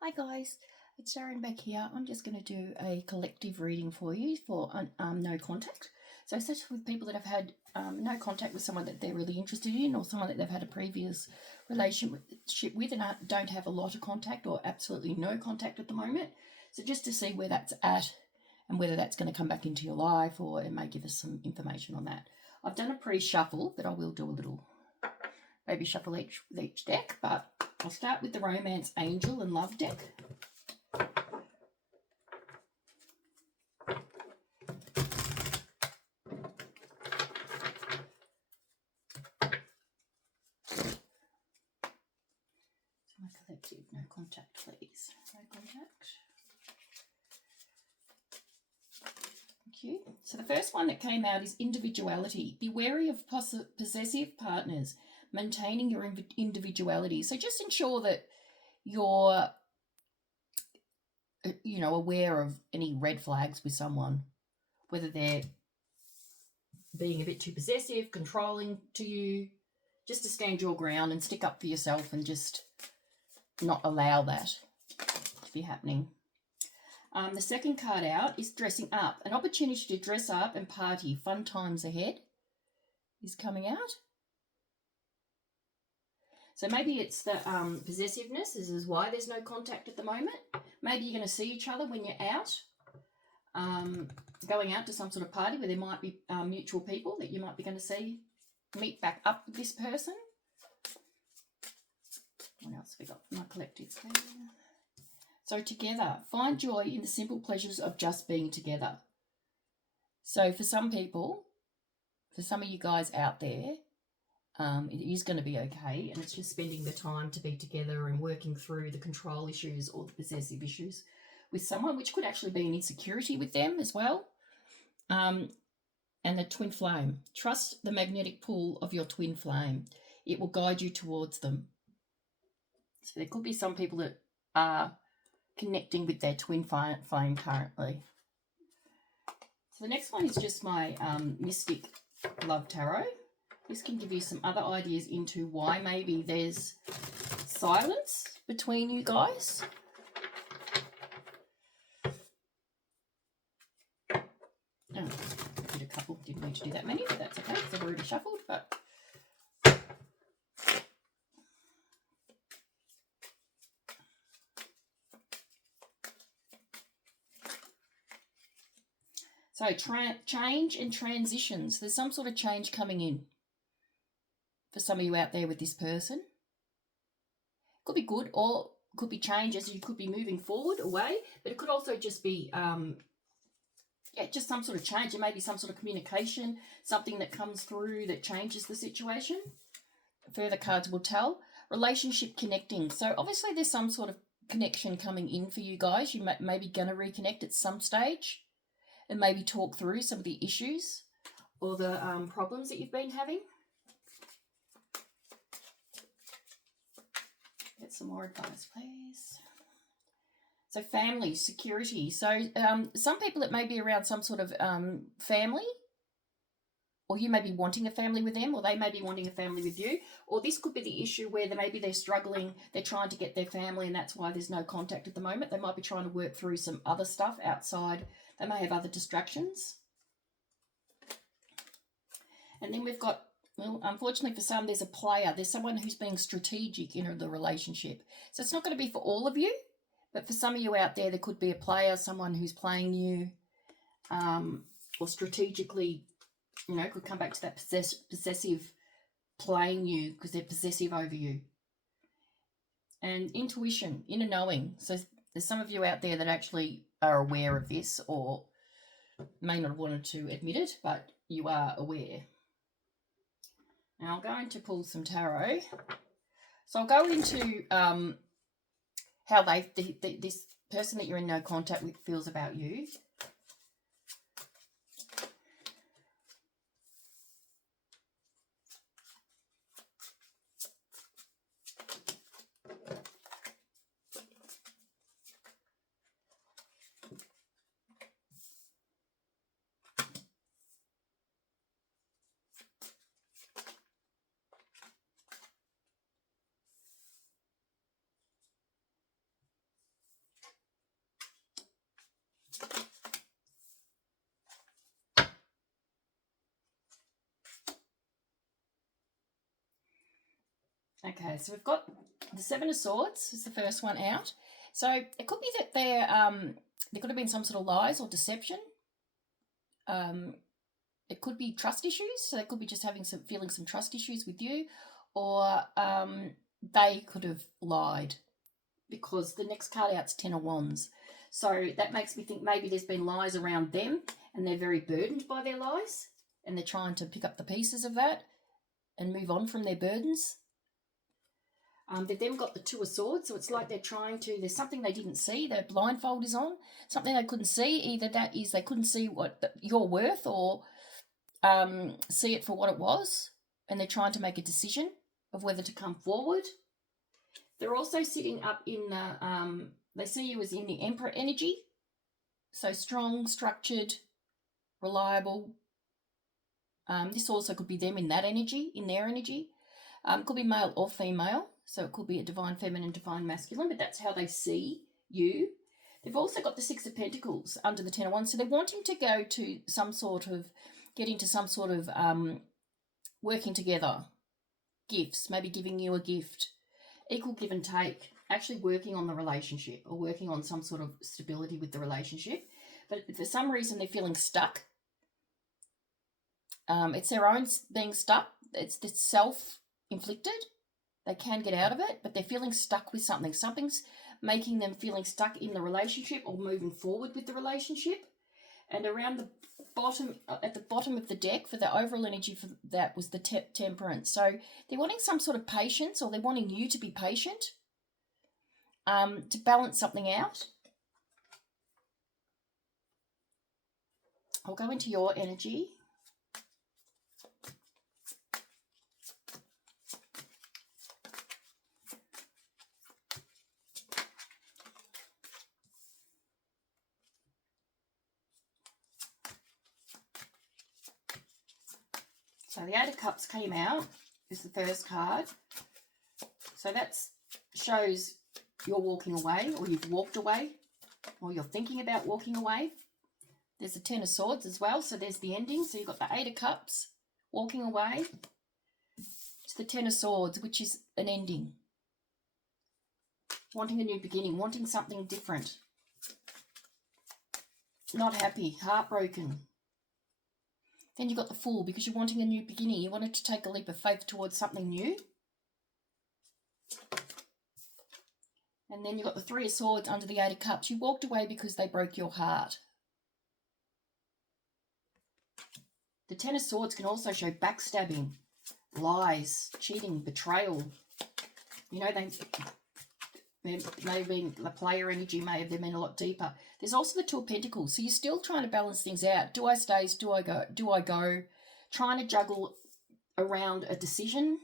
Hi guys, it's Sharon back here. I'm just going to do a collective reading for you for no contact. So especially with people that have had no contact with someone that they're really interested in, or someone that they've had a previous relationship with and don't have a lot of contact or absolutely no contact at the moment. So just to see where that's at and whether that's going to come back into your life, or it may give us some information on that. I've done a pre-shuffle, but I will do a little maybe shuffle with each deck, but I'll start with the Romance Angel and Love deck. So my collective, no contact, please. No contact. Thank you. So the first one that came out is individuality. Be wary of possessive partners. Maintaining your individuality. So just ensure that you're, aware of any red flags with someone, whether they're being a bit too possessive, controlling to you, just to stand your ground and stick up for yourself and just not allow that to be happening. The second card out is dressing up. An opportunity to dress up and party. Fun times ahead is coming out. So maybe it's the possessiveness. This is why there's no contact at the moment. Maybe you're going to see each other when you're out, going out to some sort of party where there might be mutual people that you might be going to meet back up with this person. What else have we got? My collectives there. So together, find joy in the simple pleasures of just being together. So for some people, for some of you guys out there, it is going to be okay, and it's just spending the time to be together and working through the control issues or the possessive issues with someone, which could actually be an insecurity with them as well. And the twin flame. Trust the magnetic pull of your twin flame. It will guide you towards them. So there could be some people that are connecting with their twin flame currently. So the next one is just my Mystic Love Tarot. This can give you some other ideas into why maybe there's silence between you guys. Oh, I did a couple. Didn't need to do that many, but that's okay because I've already shuffled. But so change and transitions. There's some sort of change coming in for some of you out there with this person. Could be good or could be changes. You could be moving forward away, but it could also just be just some sort of change. There may be some sort of communication, something that comes through that changes the situation. Further cards will tell. Relationship connecting. So obviously there's some sort of connection coming in for you guys. You may be going to reconnect at some stage and maybe talk through some of the issues or the problems that you've been having. Get some more advice, please. So family, security. So some people, it may be around some sort of family, or you may be wanting a family with them, or they may be wanting a family with you. Or this could be the issue where maybe they're struggling, they're trying to get their family, and that's why there's no contact at the moment. They might be trying to work through some other stuff outside. They may have other distractions. And then we've got, well, unfortunately for some, there's a player. There's someone who's being strategic in the relationship. So it's not going to be for all of you, but for some of you out there, there could be a player, someone who's playing you, or strategically, could come back to that possessive playing you because they're possessive over you. And intuition, inner knowing. So there's some of you out there that actually are aware of this or may not have wanted to admit it, but you are aware. Now I'm going to pull some tarot. So I'll go into how this person that you're in no contact with feels about you. Okay, so we've got the Seven of Swords is the first one out. So it could be that there could have been some sort of lies or deception. It could be trust issues, so they could be just feeling some trust issues with you, or they could have lied, because the next card out's Ten of Wands. So that makes me think maybe there's been lies around them and they're very burdened by their lies and they're trying to pick up the pieces of that and move on from their burdens. They've then got the Two of Swords, so it's like they're trying to, there's something they didn't see, their blindfold is on, something they couldn't see. Either that is they couldn't see what your worth, or see it for what it was, and they're trying to make a decision of whether to come forward. They're also sitting up in the, they see you as in the Emperor energy, so strong, structured, reliable. This also could be them in that energy, in their energy. Could be male or female, so it could be a divine feminine, divine masculine, but that's how they see you. They've also got the Six of Pentacles under the Ten of Wands, so they're wanting to go to some sort of, get into some sort of working together, gifts, maybe giving you a gift, equal give and take, actually working on the relationship or working on some sort of stability with the relationship. But for some reason they're feeling stuck. It's their own being stuck. It's self-inflicted. They can get out of it, but they're feeling stuck with something. Something's making them feeling stuck in the relationship or moving forward with the relationship. And around the bottom, at the bottom of the deck for the overall energy for that was the Temperance. So they're wanting some sort of patience, or they're wanting you to be patient, to balance something out. I'll go into your energy. So the Eight of Cups came out, is the first card. So that shows you're walking away, or you've walked away, or you're thinking about walking away. There's the Ten of Swords as well, so there's the ending. So you've got the Eight of Cups, walking away. It's the Ten of Swords, which is an ending. Wanting a new beginning, wanting something different. Not happy, heartbroken. Then you've got the Fool, because you're wanting a new beginning. You wanted to take a leap of faith towards something new. And then you've got the Three of Swords under the Eight of Cups. You walked away because they broke your heart. The Ten of Swords can also show backstabbing, lies, cheating, betrayal. You know, they may have been, the player energy may have been a lot deeper. There's also the Two of Pentacles. So you're still trying to balance things out. Do I stay? Do I go? Do I go? Trying to juggle around a decision.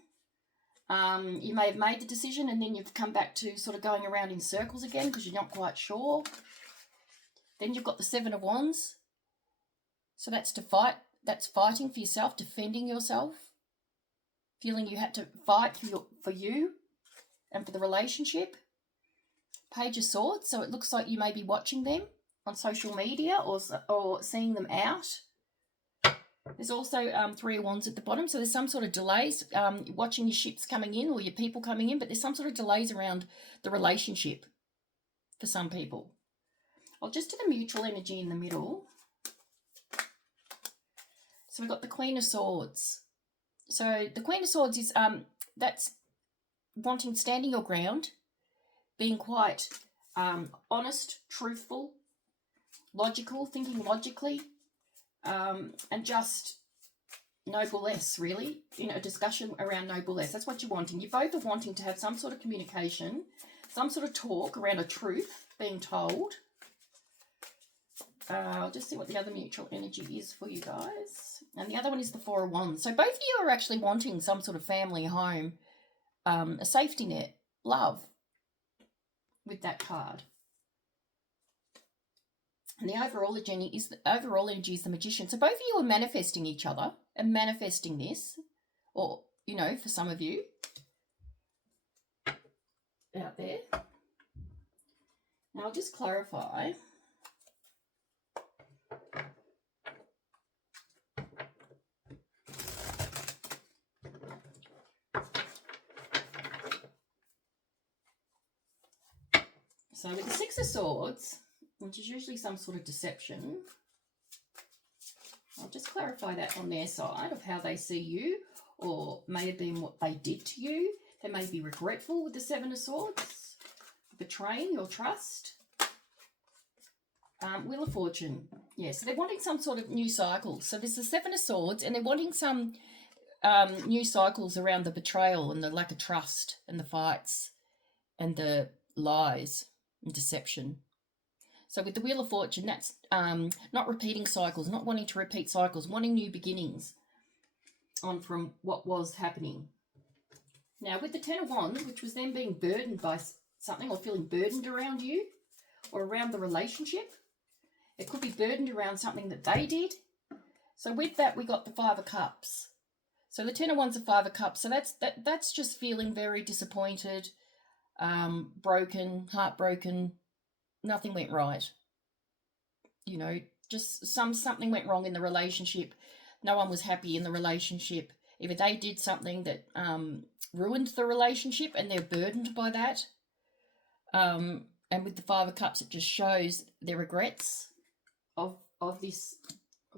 You may have made the decision and then you've come back to sort of going around in circles again because you're not quite sure. Then you've got the Seven of Wands. So that's to fight. That's fighting for yourself, defending yourself. Feeling you had to fight for you and for the relationship. Page of Swords, so it looks like you may be watching them on social media or seeing them out. There's also Three of Wands at the bottom, so there's some sort of delays, watching your ships coming in or your people coming in, but there's some sort of delays around the relationship for some people. I'll just do the mutual energy in the middle. So we've got the Queen of Swords. So the Queen of Swords is that's wanting, standing your ground, being quite honest, truthful, logical, thinking logically, and just noblesse, really. You know, a discussion around noblesse. That's what you're wanting. You both are wanting to have some sort of communication, some sort of talk around a truth being told. I'll just see what the other mutual energy is for you guys. And the other one is the Four of Wands. So both of you are actually wanting some sort of family, home, a safety net, love with that card. And the overall energy is the Magician. So both of you are manifesting each other and manifesting this, or, you know, for some of you out there. Now I'll just clarify. So with the Six of Swords, which is usually some sort of deception, I'll just clarify that on their side of how they see you, or may have been what they did to you. They may be regretful with the Seven of Swords, betraying your trust. Wheel of Fortune. Yeah, so they're wanting some sort of new cycle. So there's the Seven of Swords, and they're wanting some new cycles around the betrayal and the lack of trust and the fights and the lies and deception. So with the Wheel of Fortune, that's not repeating cycles, not wanting to repeat cycles, wanting new beginnings on from what was happening. Now with the Ten of Wands, which was them being burdened by something or feeling burdened around you or around the relationship, it could be burdened around something that they did. So with that, we got the Five of Cups. So the Ten of Wands, the Five of Cups. So that's just feeling very disappointed, broken, heartbroken. Nothing went right. You know, just something went wrong in the relationship. No one was happy in the relationship. Either they did something that ruined the relationship and they're burdened by that. And with the Five of Cups, it just shows their regrets of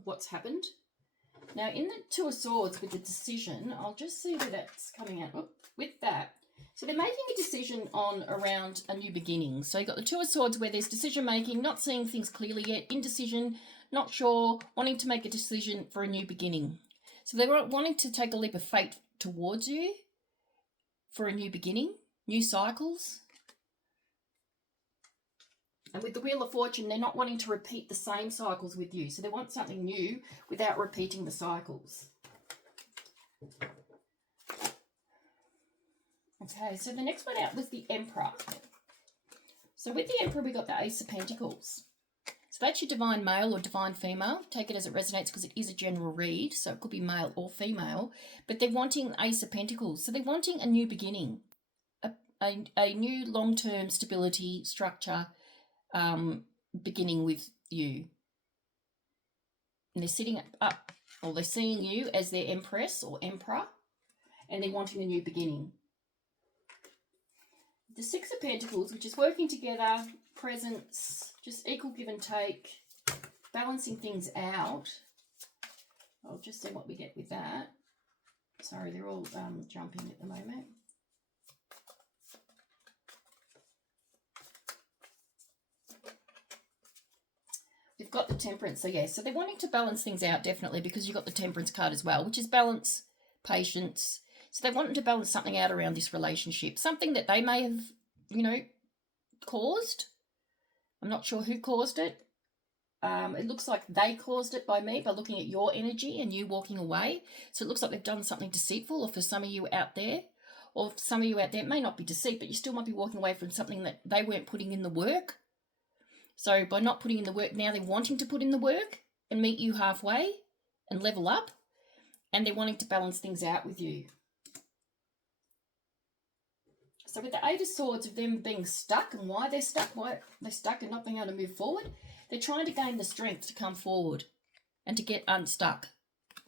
what's happened. Now, in the Two of Swords with the decision, I'll just see where that's coming out. With that, so they're making a decision around a new beginning. So you've got the Two of Swords where there's decision-making, not seeing things clearly yet, indecision, not sure, wanting to make a decision for a new beginning. So they're wanting to take a leap of faith towards you for a new beginning, new cycles. And with the Wheel of Fortune, they're not wanting to repeat the same cycles with you. So they want something new without repeating the cycles. Okay, so the next one out was the Emperor. So with the Emperor, we got the Ace of Pentacles. So that's your divine male or divine female. Take it as it resonates because it is a general read, so it could be male or female. But they're wanting Ace of Pentacles. So they're wanting a new beginning, a new long-term stability structure beginning with you. And they're sitting up, or they're seeing you as their Empress or Emperor, and they're wanting a new beginning. The Six of Pentacles, which is working together, presence, just equal give and take, balancing things out. I'll just see what we get with that. Sorry, they're all jumping at the moment. We've got the Temperance. So, yeah, so they're wanting to balance things out, definitely, because you've got the Temperance card as well, which is balance, patience. So they're wanting to balance something out around this relationship, something that they may have, you know, caused. I'm not sure who caused it. It looks like they caused it by looking at your energy and you walking away. So it looks like they've done something deceitful, or for some of you out there, it may not be deceit, but you still might be walking away from something that they weren't putting in the work. So by not putting in the work, now they're wanting to put in the work and meet you halfway and level up, and they're wanting to balance things out with you. So with the Eight of Swords, of them being stuck and why they're stuck and not being able to move forward, they're trying to gain the strength to come forward and to get unstuck.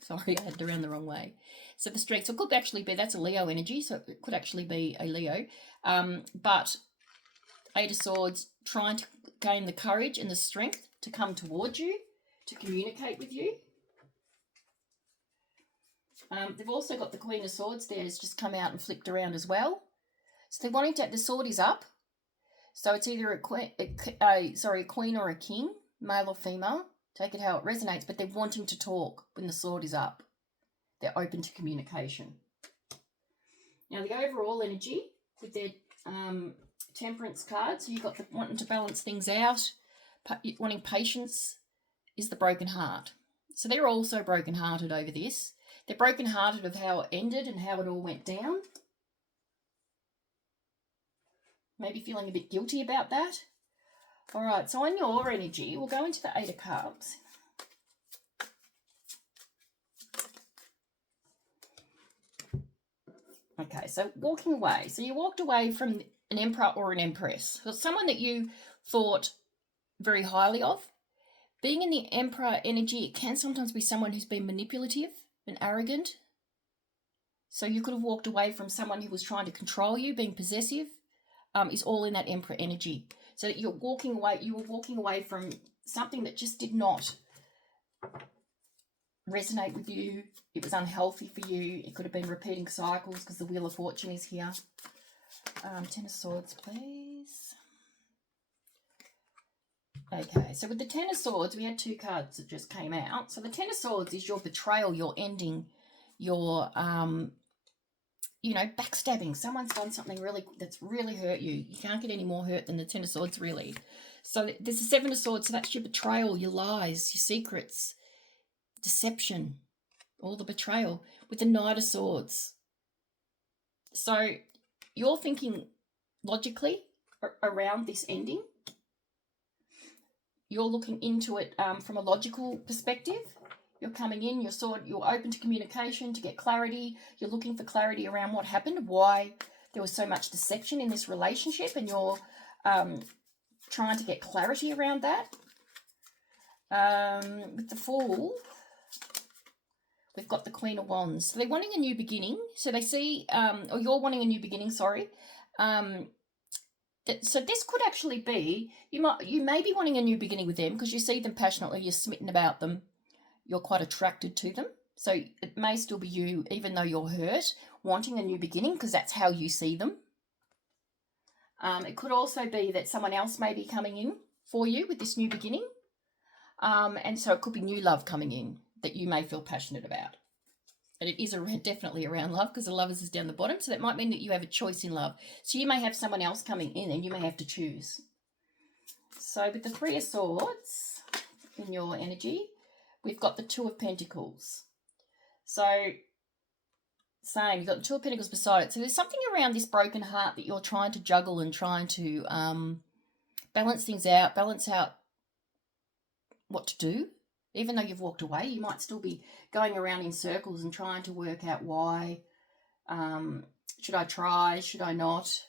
Sorry, I had it around the wrong way. So the strength, so it could actually be, that's a Leo energy, so it could actually be a Leo. But Eight of Swords, trying to gain the courage and the strength to come towards you, to communicate with you. They've also got the Queen of Swords there, has just come out and flipped around as well. So they're wanting to, the sword is up. So it's either a queen or a king, male or female. Take it how it resonates, but they're wanting to talk when the sword is up. They're open to communication. Now the overall energy with their Temperance card, so you've got the wanting to balance things out, wanting patience, is the broken heart. So they're also broken-hearted over this. They're broken-hearted of how it ended and how it all went down. Maybe feeling a bit guilty about that. All right, so on your energy, we'll go into the Eight of Cups. Okay, so walking away. So you walked away from an Emperor or an Empress. So someone that you thought very highly of. Being in the Emperor energy, it can sometimes be someone who's been manipulative and arrogant. So you could have walked away from someone who was trying to control you, being possessive. Is all in that Emperor energy. So that you're walking away, you were walking away from something that just did not resonate with you. It was unhealthy for you. It could have been repeating cycles because the Wheel of Fortune is here. Ten of Swords, please. Okay, so with the Ten of Swords, we had two cards that just came out. So the Ten of Swords is your betrayal, your ending, your, you know, backstabbing. Someone's done something that's really hurt you. You can't get any more hurt than the Ten of Swords, really. So there's the Seven of Swords, so that's your betrayal, your lies, your secrets, deception, all the betrayal. With the Knight of Swords. So you're thinking logically around this ending. You're looking into it from a logical perspective. You're coming in, you're open to communication, to get clarity. You're looking for clarity around what happened, why there was so much deception in this relationship, and you're trying to get clarity around that. With the Fool, we've got the Queen of Wands. So they're wanting a new beginning. So they see, or you're wanting a new beginning, sorry. So this could actually be, you may be wanting a new beginning with them because you see them passionately, you're smitten about them, you're quite attracted to them. So it may still be you, even though you're hurt, wanting a new beginning because that's how you see them. It could also be that someone else may be coming in for you with this new beginning. And so it could be new love coming in that you may feel passionate about. And it is definitely around love because the Lovers is down the bottom. So that might mean that you have a choice in love. So you may have someone else coming in and you may have to choose. So with the Three of Swords in your energy, we've got the Two of Pentacles. So same, you've got the Two of Pentacles beside it. So there's something around this broken heart that you're trying to juggle and trying to balance things out, balance out what to do. Even though you've walked away, you might still be going around in circles and trying to work out why. Should I try? Should I not?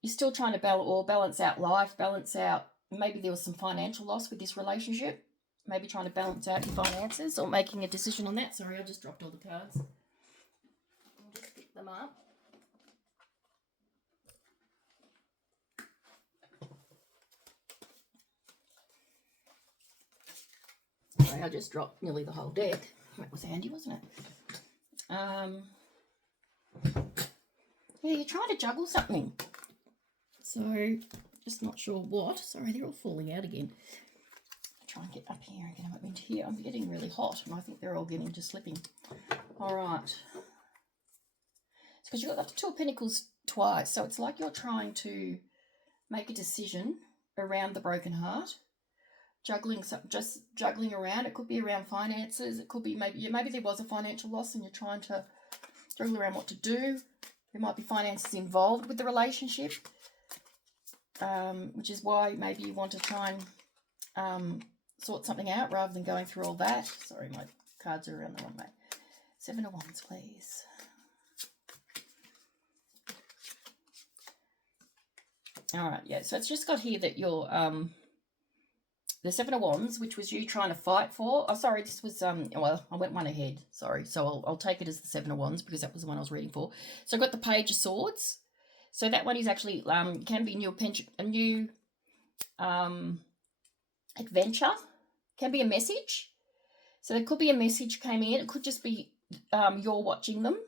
You're still trying to balance out life, balance out, maybe there was some financial loss with this relationship. Maybe trying to balance out your finances or making a decision on that. Sorry, I just dropped all the cards. I'll just pick them up. Sorry, I just dropped nearly the whole deck. That was handy, wasn't it? Yeah, you're trying to juggle something. So, just not sure what. Sorry, they're all falling out again. I'll try and get up here and get them up into here. I'm getting really hot, and I think they're all getting just slipping. All right. It's because you've got the Two of Pentacles twice, so it's like you're trying to make a decision around the broken heart. Just juggling around. It could be around finances. It could be maybe there was a financial loss and you're trying to juggle around what to do. There might be finances involved with the relationship, which is why maybe you want to try and sort something out rather than going through all that. Sorry, my cards are around the wrong way. Seven of Wands, please. All right, yeah. So it's just got here that you're the Seven of Wands, which was you trying to fight for. Oh, sorry, this was, well, I went one ahead. Sorry. So I'll take it as the Seven of Wands because that was the one I was reading for. So I've got the Page of Swords. So that one is actually, can be a new adventure. Can be a message. So there could be a message came in. It could just be you're watching them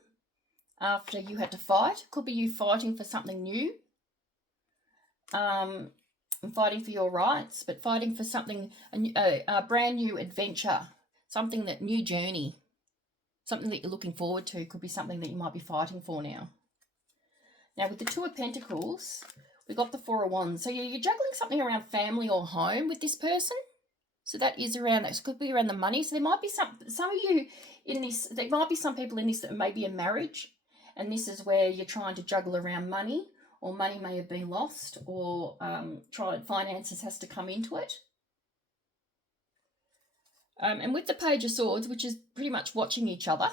after you had to fight. It could be you fighting for something new. And fighting for your rights, but fighting for something, a brand new adventure, something that new journey, something that you're looking forward to. Could be something that you might be fighting for now. Now with the Two of Pentacles, we got the Four of Wands. So you're juggling something around family or home with this person. So that is around, that could be around the money. So there might be some of you in this, there might be some people in this that may be a marriage, and this is where you're trying to juggle around money. Or money may have been lost, or finances has to come into it. And with the Page of Swords, which is pretty much watching each other,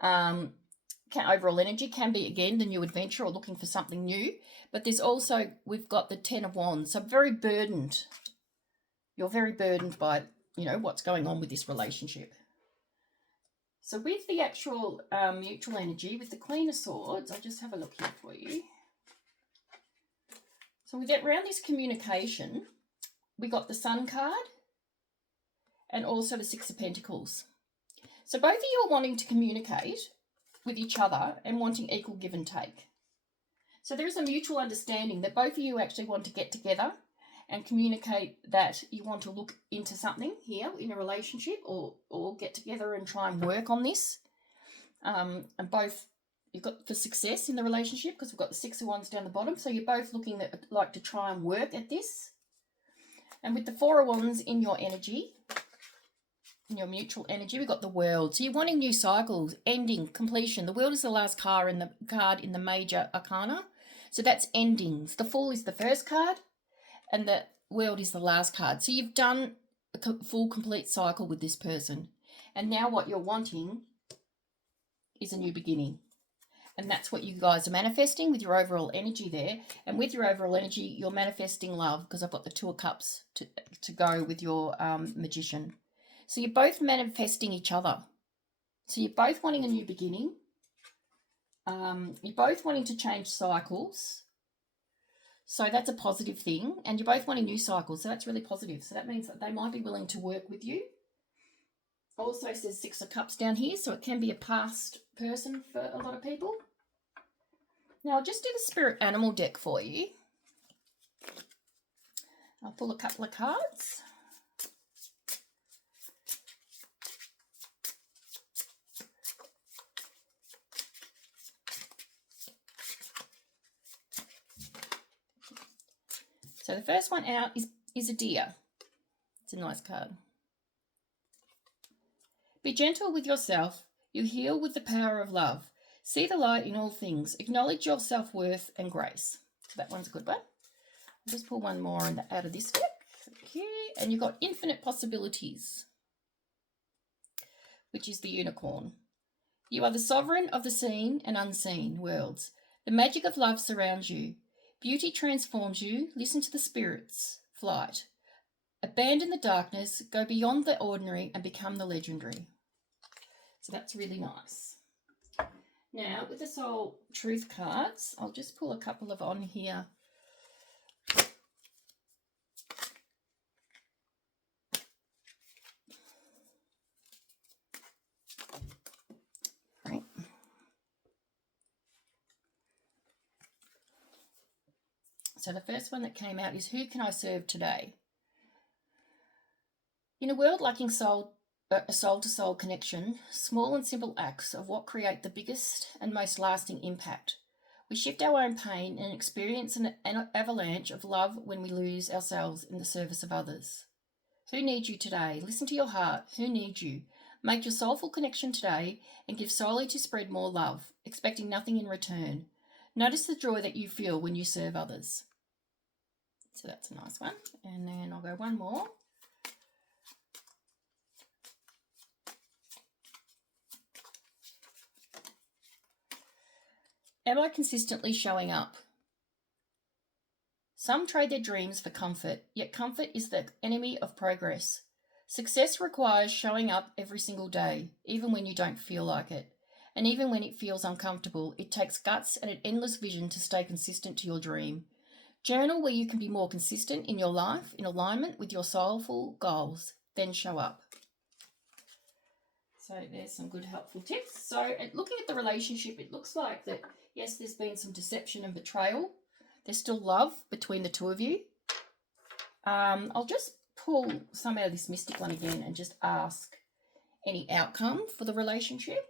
overall energy can be, again, the new adventure or looking for something new. But there's also, we've got the Ten of Wands. So very burdened. You're very burdened by, what's going on with this relationship. So with the actual mutual energy, with the Queen of Swords, I'll just have a look here for you. So we get around this communication, we got the Sun card and also the Six of Pentacles. So both of you are wanting to communicate with each other and wanting equal give and take. So there is a mutual understanding that both of you actually want to get together and communicate that you want to look into something here in a relationship, or get together and try and work on this. And both, you've got for success in the relationship because we've got the Six of Wands down the bottom. So you're both looking at, like, to try and work at this. And with the Four of Wands in your energy, in your mutual energy, we've got the World. So you're wanting new cycles, ending, completion. The World is the last card in the major arcana. So that's endings. The Fool is the first card and the World is the last card. So you've done a full complete cycle with this person. And now what you're wanting is a new beginning. And that's what you guys are manifesting with your overall energy there. And with your overall energy, you're manifesting love, because I've got the Two of Cups to go with your Magician. So you're both manifesting each other. So you're both wanting a new beginning. You're both wanting to change cycles. So that's a positive thing. And you're both wanting new cycles. So that's really positive. So that means that they might be willing to work with you. Also says Six of Cups down here. So it can be a past person for a lot of people. Now I'll just do the Spirit Animal deck for you. I'll pull a couple of cards. So the first one out is a deer. It's a nice card. Be gentle with yourself. You heal with the power of love. See the light in all things. Acknowledge your self-worth and grace. So that one's a good one. I'll just pull one more out of this deck. Okay. And you've got infinite possibilities, which is the Unicorn. You are the sovereign of the seen and unseen worlds. The magic of love surrounds you. Beauty transforms you. Listen to the spirits' flight. Abandon the darkness, go beyond the ordinary and become the legendary. So that's really nice. Now, with the Soul Truth cards, I'll just pull a couple of on here. Right. So the first one that came out is, who can I serve today? In a world lacking a soul-to-soul connection, small and simple acts of what create the biggest and most lasting impact. We shift our own pain and experience an avalanche of love when we lose ourselves in the service of others. Who needs you today? Listen to your heart. Who needs you? Make your soulful connection today and give solely to spread more love, expecting nothing in return. Notice the joy that you feel when you serve others. So that's a nice one. And then I'll go one more. Am I consistently showing up? Some trade their dreams for comfort, yet comfort is the enemy of progress. Success requires showing up every single day, even when you don't feel like it. And even when it feels uncomfortable, it takes guts and an endless vision to stay consistent to your dream. Journal where you can be more consistent in your life, in alignment with your soulful goals. Then show up. So there's some good helpful tips. So looking at the relationship, it looks like that, yes, there's been some deception and betrayal. There's still love between the two of you. I'll just pull some out of this Mystic one again and just ask any outcome for the relationship.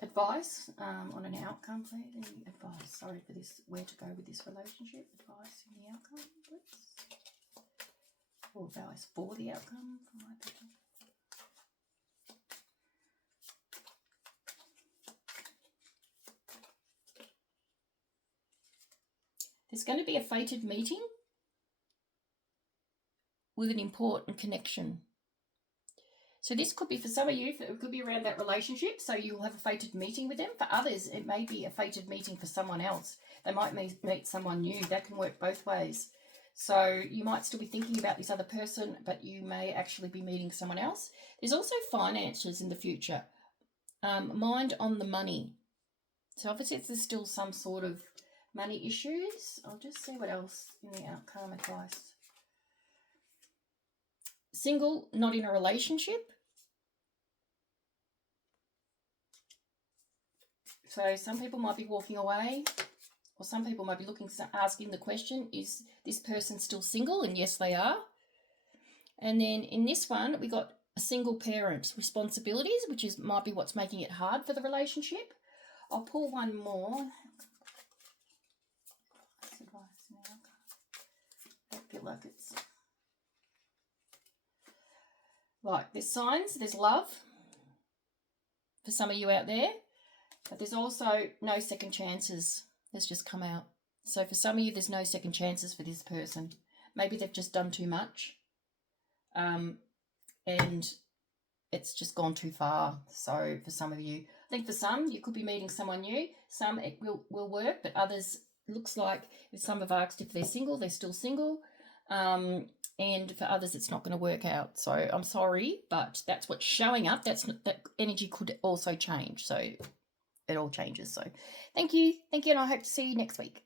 Advice on an outcome, please. Any advice? Sorry for this. Where to go with this relationship? Advice in the outcome, please. Or advice for the outcome for my people. There's going to be a fated meeting with an important connection. So this could be for some of you, it could be around that relationship. So you'll have a fated meeting with them. For others, it may be a fated meeting for someone else. They might meet someone new. That can work both ways. So you might still be thinking about this other person, but you may actually be meeting someone else. There's also finances in the future. Mind on the money. So obviously there's still some sort of Money issues. I'll just see what else in the outcome advice. Single, not in a relationship. So some people might be walking away, or some people might be asking the question, is this person still single? And yes, they are. And then in this one, we got a single parent responsibilities, which might be what's making it hard for the relationship. I'll pull one more. I feel like it's like there's signs, there's love for some of you out there, but there's also no second chances. That's just come out. So for some of you, there's no second chances for this person. Maybe they've just done too much, and it's just gone too far. So for some of you, I think for some, you could be meeting someone new. Some it will work, but others, looks like if some have asked if they're single, they're still single. And for others, it's not going to work out. So I'm sorry, but that's what's showing up. That energy could also change. So it all changes. So thank you. And I hope to see you next week.